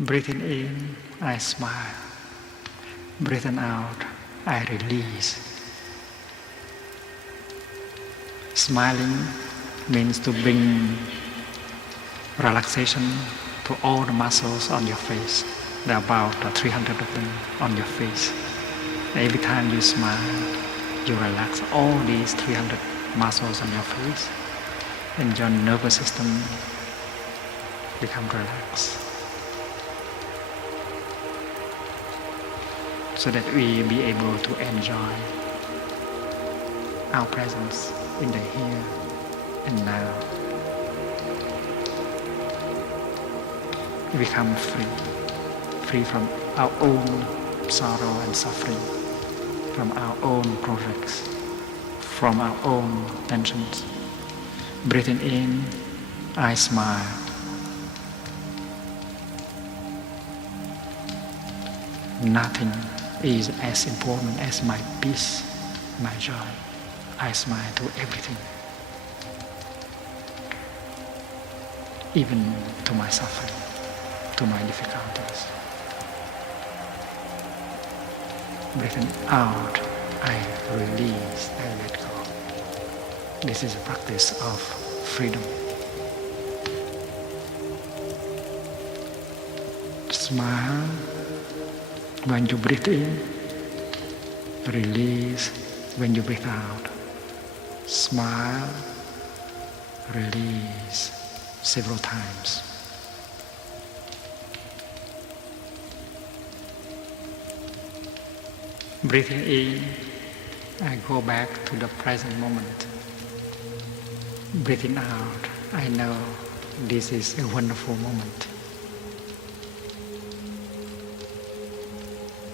Breathing in, I smile. Breathing out, I release. Smiling means to bring relaxation to all the muscles on your face. There are about 300 of them on your face. Every time you smile, you relax all these 300 muscles on your face, and your nervous system becomes relaxed. So that we be able to enjoy our presence in the here and now. We become free from our own sorrow and suffering, from our own projects, from our own tensions. Breathing in, I smile. Nothing is as important as my peace, my joy. I smile to everything, even to my suffering, to my difficulties. Breathing out, I release, I let go. This is a practice of freedom. Smile when you breathe in, release when you breathe out. Smile, release several times. Breathing in, I go back to the present moment. Breathing out, I know this is a wonderful moment.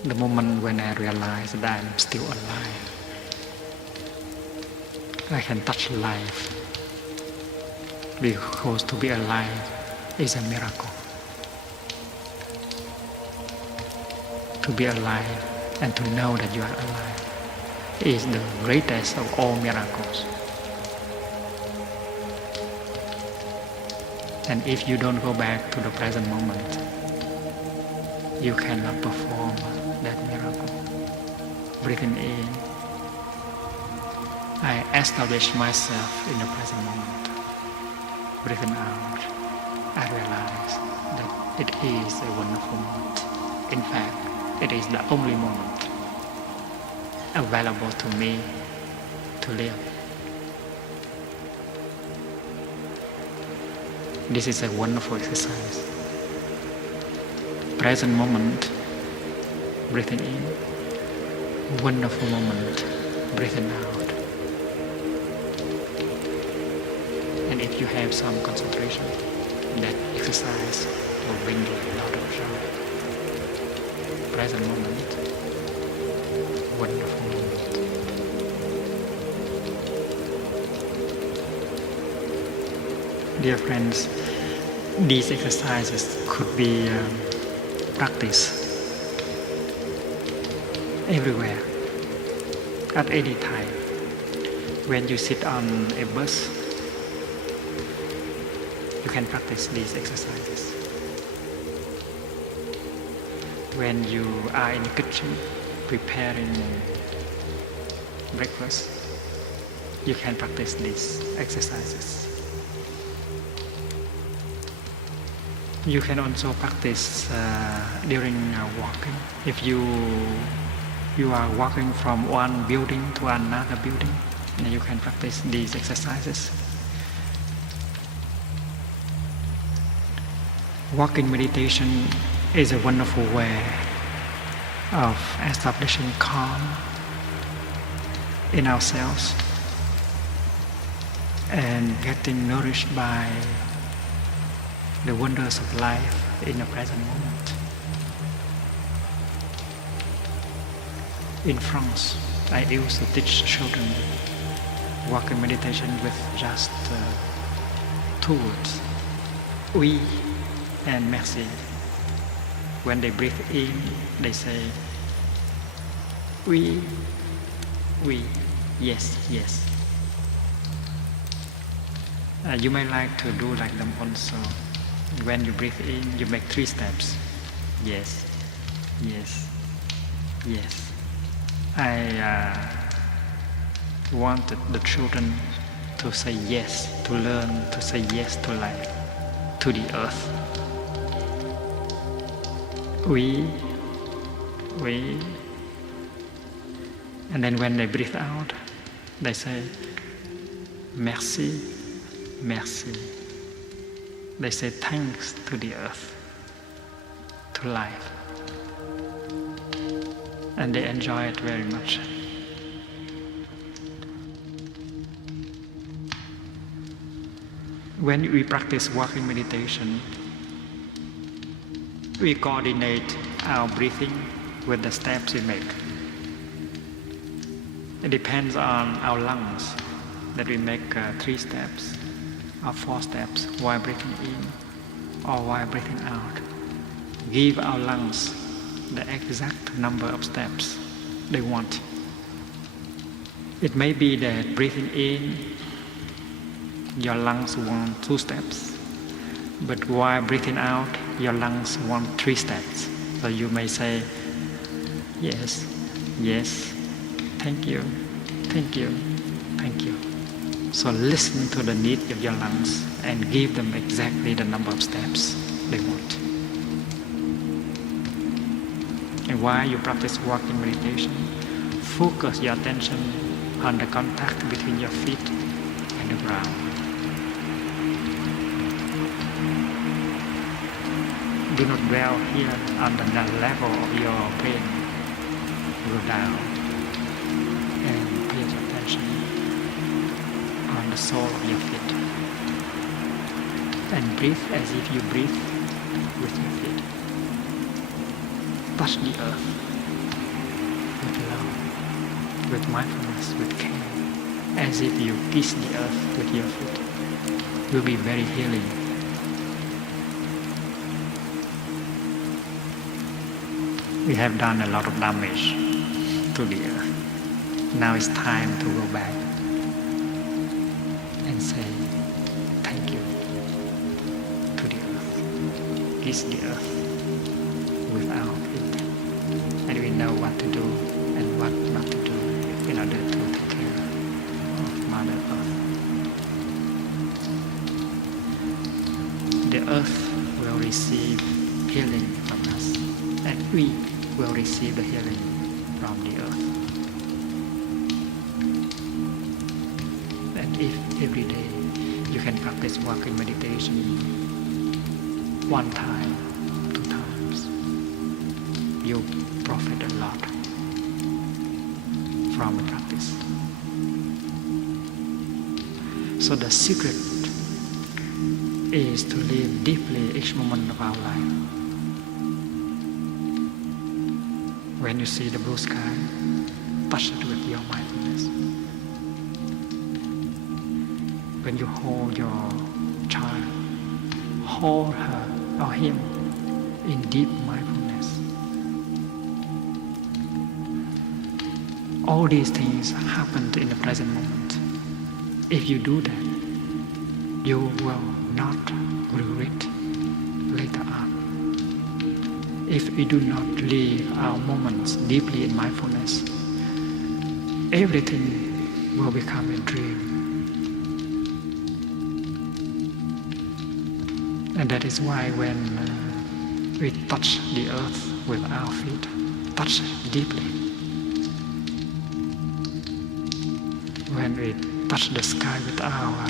The moment when I realize that I'm still alive. I can touch life, because to be alive is a miracle. To be alive and to know that you are alive is the greatest of all miracles. And if you don't go back to the present moment, you cannot perform that miracle. Breathing in, I establish myself in the present moment. Breathing out, I realize that it is a wonderful moment. In fact, it is the only moment available to me to live. This is a wonderful exercise. Present moment, breathing in. Wonderful moment, breathing out. And if you have some concentration, that exercise will bring you a lot of joy. Present moment, wonderful moment. Dear friends, these exercises could be practiced everywhere, at any time. When you sit on a bus, you can practice these exercises. When you are in the kitchen preparing breakfast, you can practice these exercises. You can also practice during walking. If you are walking from one building to another building, you can practice these exercises. Walking meditation is a wonderful way of establishing calm in ourselves and getting nourished by the wonders of life in the present moment. In France, I used to teach children walking meditation with just 2 words, oui and merci. When they breathe in, they say, oui, oui, yes, yes. You may like to do like them also. When you breathe in, you make 3 steps. yes, yes, yes. I wanted the children to say yes, to learn to say yes to life, to the earth. We, and then when they breathe out, they say, merci, merci. They say thanks to the earth, to life. And they enjoy it very much. When we practice walking meditation, we coordinate our breathing with the steps we make. It depends on our lungs, that we make 3 steps or 4 steps while breathing in or while breathing out. Give our lungs the exact number of steps they want. It may be that breathing in, your lungs want 2 steps, but while breathing out, your lungs want 3 steps. So you may say, yes, yes, thank you, thank you, thank you. So listen to the need of your lungs and give them exactly the number of steps they want. And while you practice walking meditation, focus your attention on the contact between your feet and the ground. Do not dwell here on the level of your brain. Go down and pay attention on the sole of your feet. And breathe as if you breathe with your feet. Touch the earth with love, with mindfulness, with care, as if you kiss the earth with your feet. It will be very healing. We have done a lot of damage to the earth. Now it's time to go back and say thank you to the earth. Kiss the earth with our feet. And we know what to do and what not to do in order to take care of Mother Earth. The earth will receive healing from us, and we will receive the healing from the earth. And if every day you can practice walking meditation 1 time, 2 times, you profit a lot from the practice. So the secret is to live deeply each moment of our life. When you see the blue sky, touch it with your mindfulness. When you hold your child, hold her or him in deep mindfulness. All these things happened in the present moment. If you do that, you will not regret later on. If we do not live our moments deeply in mindfulness, everything will become a dream. And that is why when we touch the earth with our feet, touch deeply. When we touch the sky with our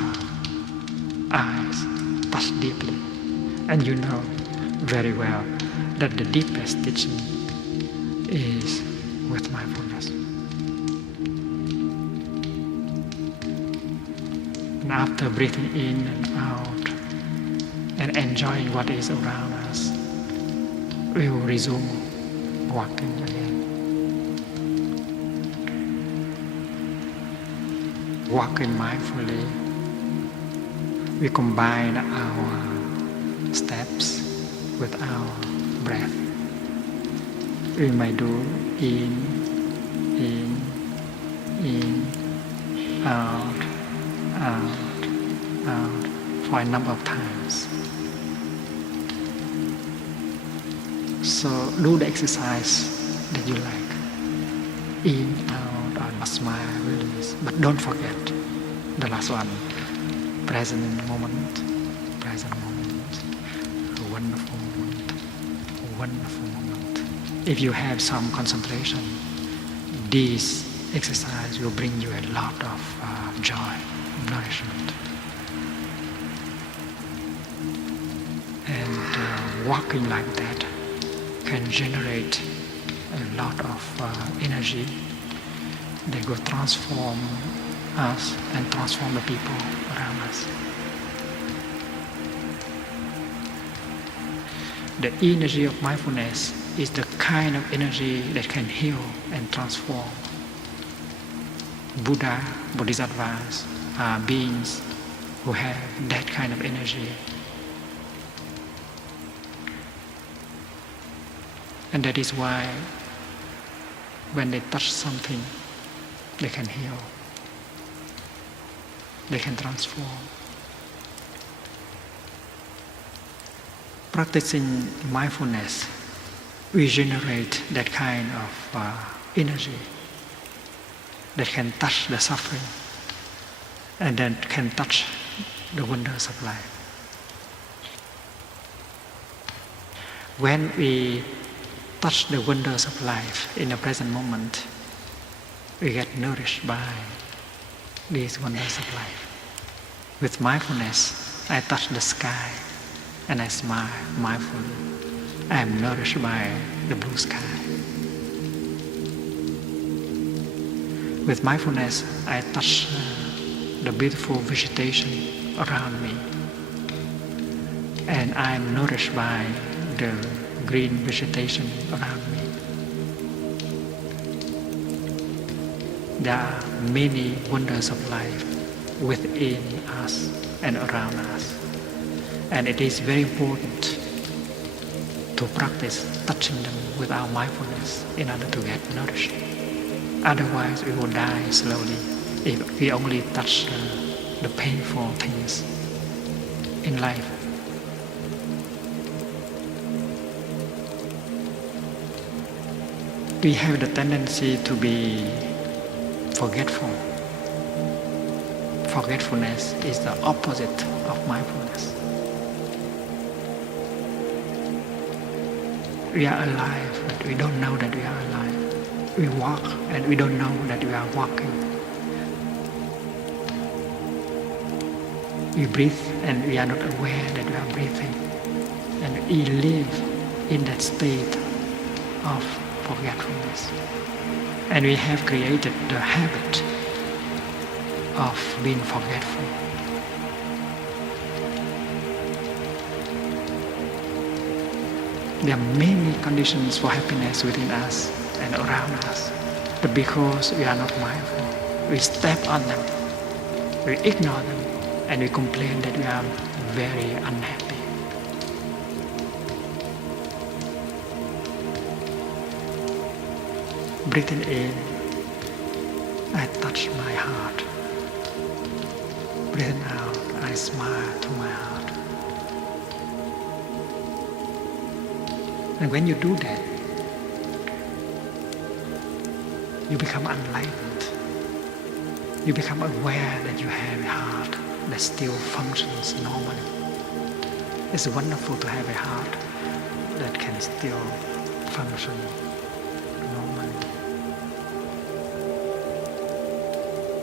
eyes, touch deeply. And you know very well that the deepest teaching is with mindfulness. And after breathing in and out and enjoying what is around us, we will resume walking again. Walking mindfully, we combine our steps with our breath. We may do in, out, for a number of times. So do the exercise that you like. In, out, or smile, release. But don't forget the last one. Present moment. Present moment. A wonderful moment. A wonderful moment. If you have some concentration, this exercise will bring you a lot of joy, nourishment. And walking like that can generate a lot of energy that will transform us and transform the people around us. The energy of mindfulness is the kind of energy that can heal and transform. Buddha, Bodhisattvas are beings who have that kind of energy. And that is why when they touch something, they can heal. They can transform. Practicing mindfulness, we generate that kind of energy that can touch the suffering and then can touch the wonders of life. When we touch the wonders of life in the present moment, we get nourished by these wonders of life. With mindfulness, I touch the sky and I smile mindfully. I am nourished by the blue sky. With mindfulness, I touch the beautiful vegetation around me, and I am nourished by the green vegetation around me. There are many wonders of life within us and around us, and it is very important to practice touching them with our mindfulness in order to get nourished. Otherwise, we will die slowly if we only touch the painful things in life. We have the tendency to be forgetful. Forgetfulness is the opposite of mindfulness. We are alive, but we don't know that we are alive. We walk and we don't know that we are walking. We breathe and we are not aware that we are breathing. And we live in that state of forgetfulness. And we have created the habit of being forgetful. There are many conditions for happiness within us and around us, but because we are not mindful, we step on them, we ignore them, and we complain that we are very unhappy. Breathing in, I touch my heart. Breathing out, I smile to my heart. And when you do that, you become enlightened. You become aware that you have a heart that still functions normally. It's wonderful to have a heart that can still function normally.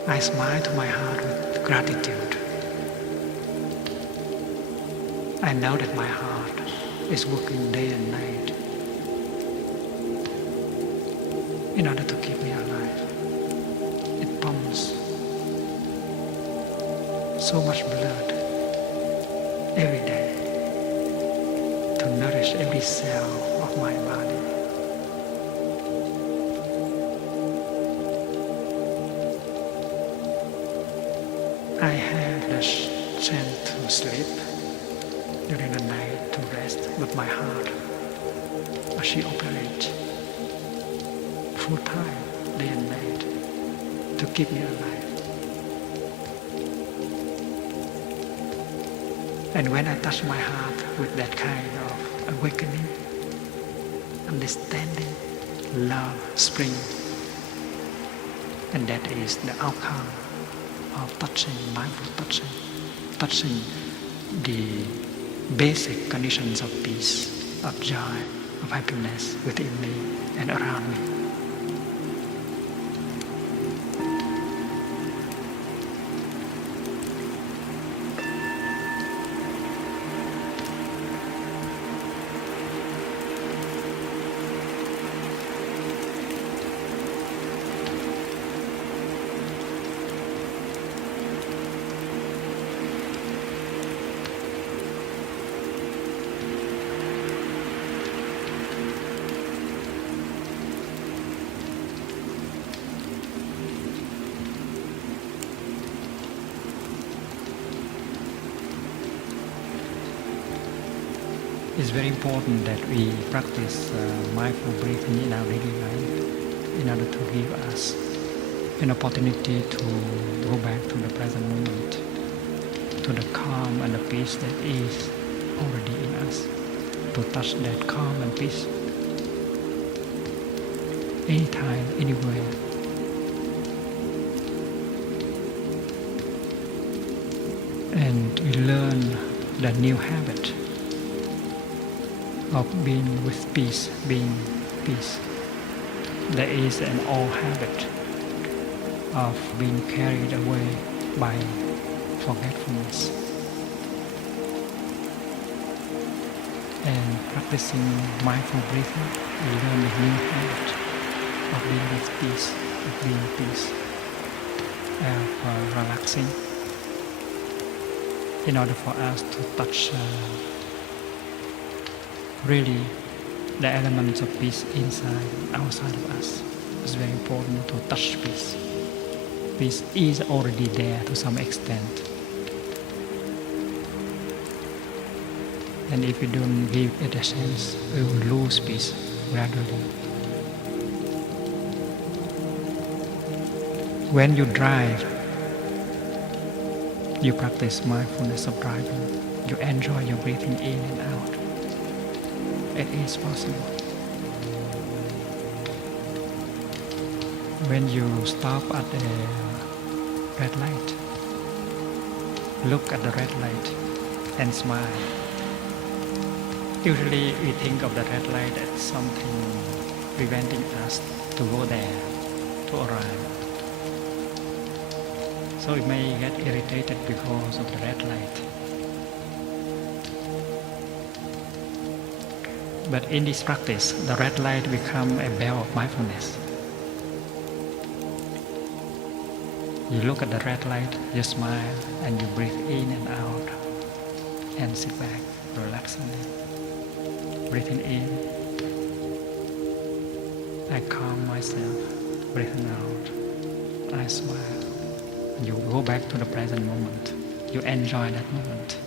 I smile to my heart with gratitude. I know that my heart is working day and night in order to keep me alive. It pumps so much blood every day to nourish every cell of my body. I have the strength to sleep during the night to rest, but my heart, she operates full time, day and night, to keep me alive. And when I touch my heart with that kind of awakening, understanding, love, spring. And that is the outcome of touching, mindful touching, touching the basic conditions of peace, of joy, of happiness within me and around me. It's very important that we practice mindful breathing in our daily life in order to give us an opportunity to go back to the present moment, to the calm and the peace that is already in us, to touch that calm and peace anytime, anywhere. And we learn the new habit of being with peace, being peace. There is an old habit of being carried away by forgetfulness. And practicing mindful breathing, we learn a new habit of being with peace, of being peace, of relaxing, in order for us to touch really the elements of peace inside and outside of us. It's very important to touch peace. Peace is already there to some extent. And if we don't give it a chance, we will lose peace gradually. When you drive, you practice mindfulness of driving. You enjoy your breathing in and out. It is possible. When you stop at a red light, look at the red light and smile. Usually we think of the red light as something preventing us to go there, to arrive. So we may get irritated because of the red light. But in this practice, the red light becomes a bell of mindfulness. You look at the red light, you smile, and you breathe in and out, and sit back, relaxing. Breathing in, I calm myself. Breathing out, I smile. You go back to the present moment. You enjoy that moment.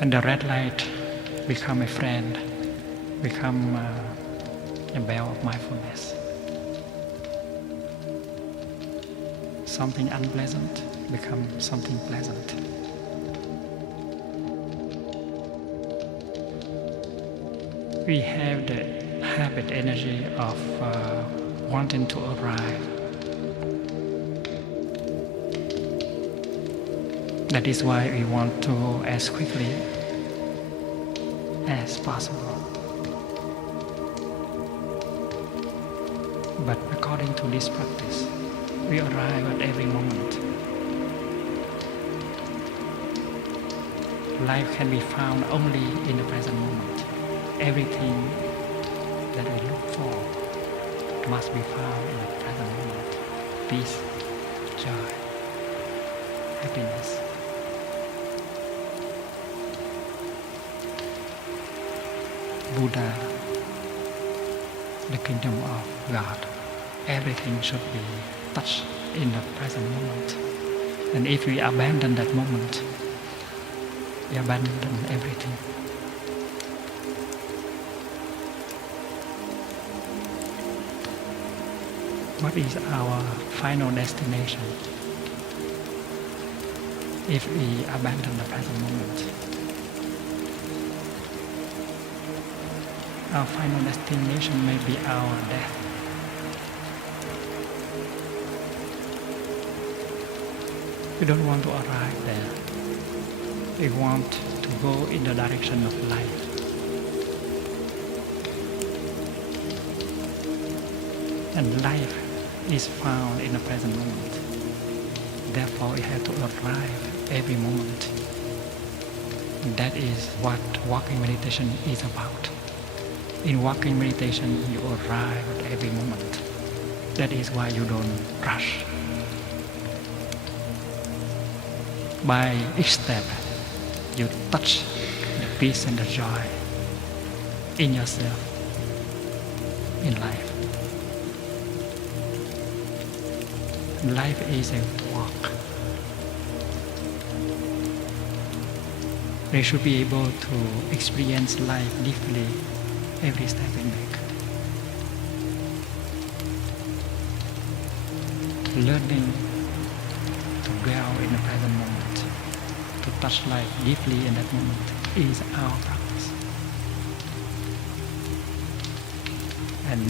And the red light become a friend, become a bell of mindfulness. Something unpleasant becomes something pleasant. We have the habit energy of wanting to arrive. That is why we want to go as quickly as possible. But according to this practice, we arrive at every moment. Life can be found only in the present moment. Everything that we look for must be found in the present moment. Peace, joy, happiness. Buddha, the kingdom of God. Everything should be touched in the present moment. And if we abandon that moment, we abandon everything. What is our final destination? if we abandon the present moment. Our final destination may be our death. We don't want to arrive there. We want to go in the direction of life. And life is found in the present moment. Therefore, we have to arrive every moment. That is what walking meditation is about. In walking meditation, you arrive at every moment. That is why you don't rush. By each step, you touch the peace and the joy in yourself, in life. Life is a walk. We should be able to experience life deeply every step we make. Learning to dwell in the present moment, to touch life deeply in that moment is our practice. And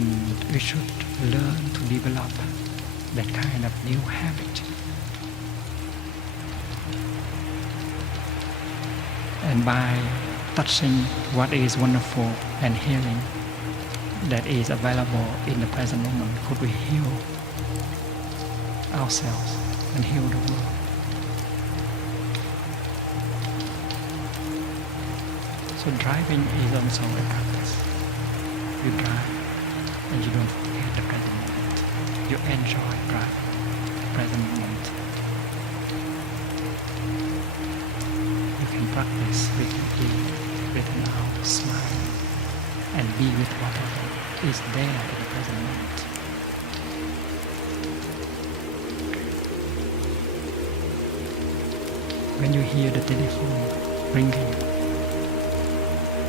we should learn to develop that kind of new habit. And by touching what is wonderful and healing that is available in the present moment, could we heal ourselves and heal the world? So driving is also a practice. You drive and you don't forget the present moment. You enjoy driving the present moment. You can practice breathing in, breathing out, smile, and be with whatever is there in the present moment. When you hear the telephone ringing,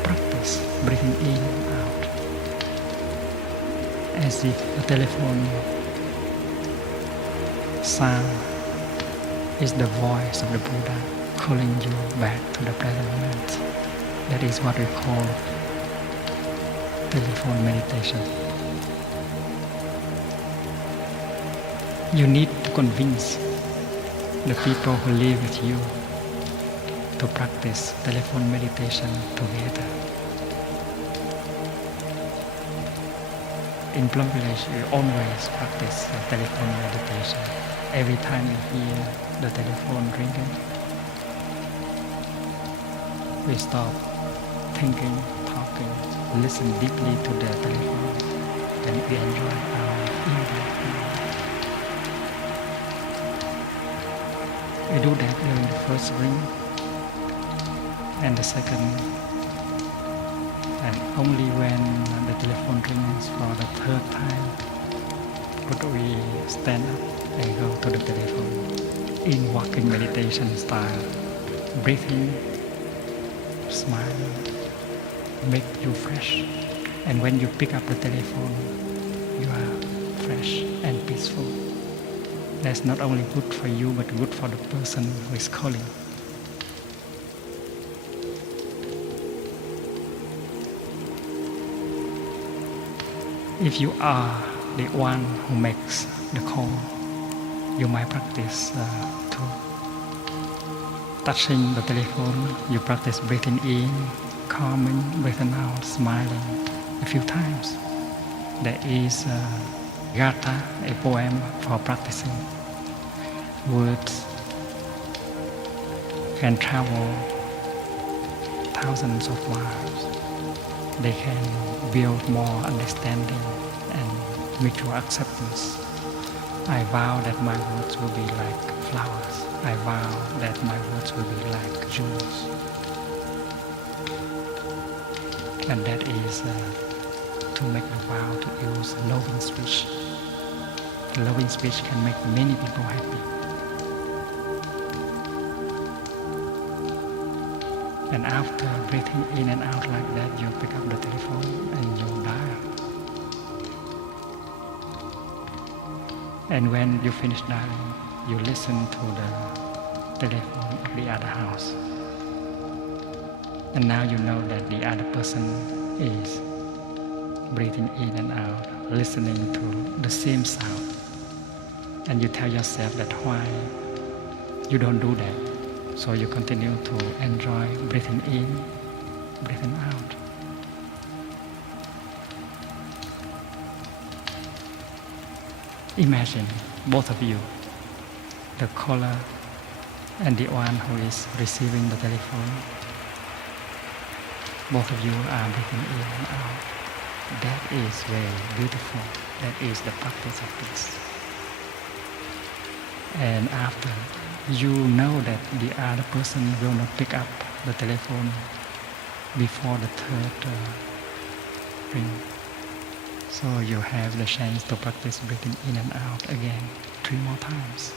practice breathing in and out, as if the telephone sound is the voice of the Buddha calling you back to the present moment. That is what we call telephone meditation. You need to convince the people who live with you to practice telephone meditation together. In Plum Village, we always practice telephone meditation. Every time you hear the telephone ringing, we stop thinking, talking, listen deeply to the telephone, and we enjoy our inner moment. We do that during the first ring and the second, and only when the telephone rings for the third time could we stand up and go to the telephone in walking meditation style. Breathing, smile, make you fresh. And when you pick up the telephone, you are fresh and peaceful. That's not only good for you, but good for the person who is calling. If you are the one who makes the call, you might practice too. Touching the telephone, you practice breathing in, calming, breathing out, smiling a few times. There is Gatha, a poem for practicing. Words can travel thousands of miles. They can build more understanding and mutual acceptance. I vow that my words will be like flowers. I vow that my words will be like jewels. And that is to make the vow to use loving speech. Loving speech can make many people happy. And after breathing in and out like that, you pick up the telephone and you dial. And when you finish dialing, you listen to the telephone of the other house. And now you know that the other person is breathing in and out, listening to the same sound. And you tell yourself that why you don't do that. So you continue to enjoy breathing in, breathing out. Imagine both of you, the caller and the one who is receiving the telephone. Both of you are breathing in and out. That is very beautiful. That is the practice of this. And after you know that the other person will not pick up the telephone before the third ring. So you have the chance to practice breathing in and out again 3 more times.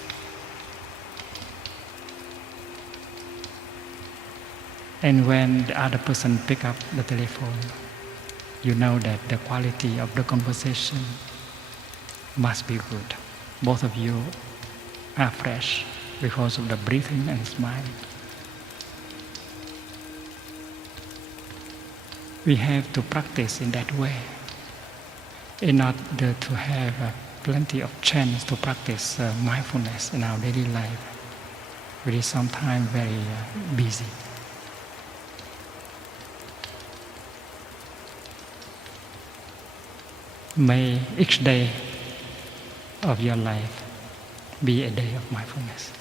And when the other person pick up the telephone, you know that the quality of the conversation must be good. Both of you are fresh because of the breathing and smiling. We have to practice in that way in order to have plenty of chance to practice mindfulness in our daily life, which is sometimes very busy. May each day of your life be a day of mindfulness.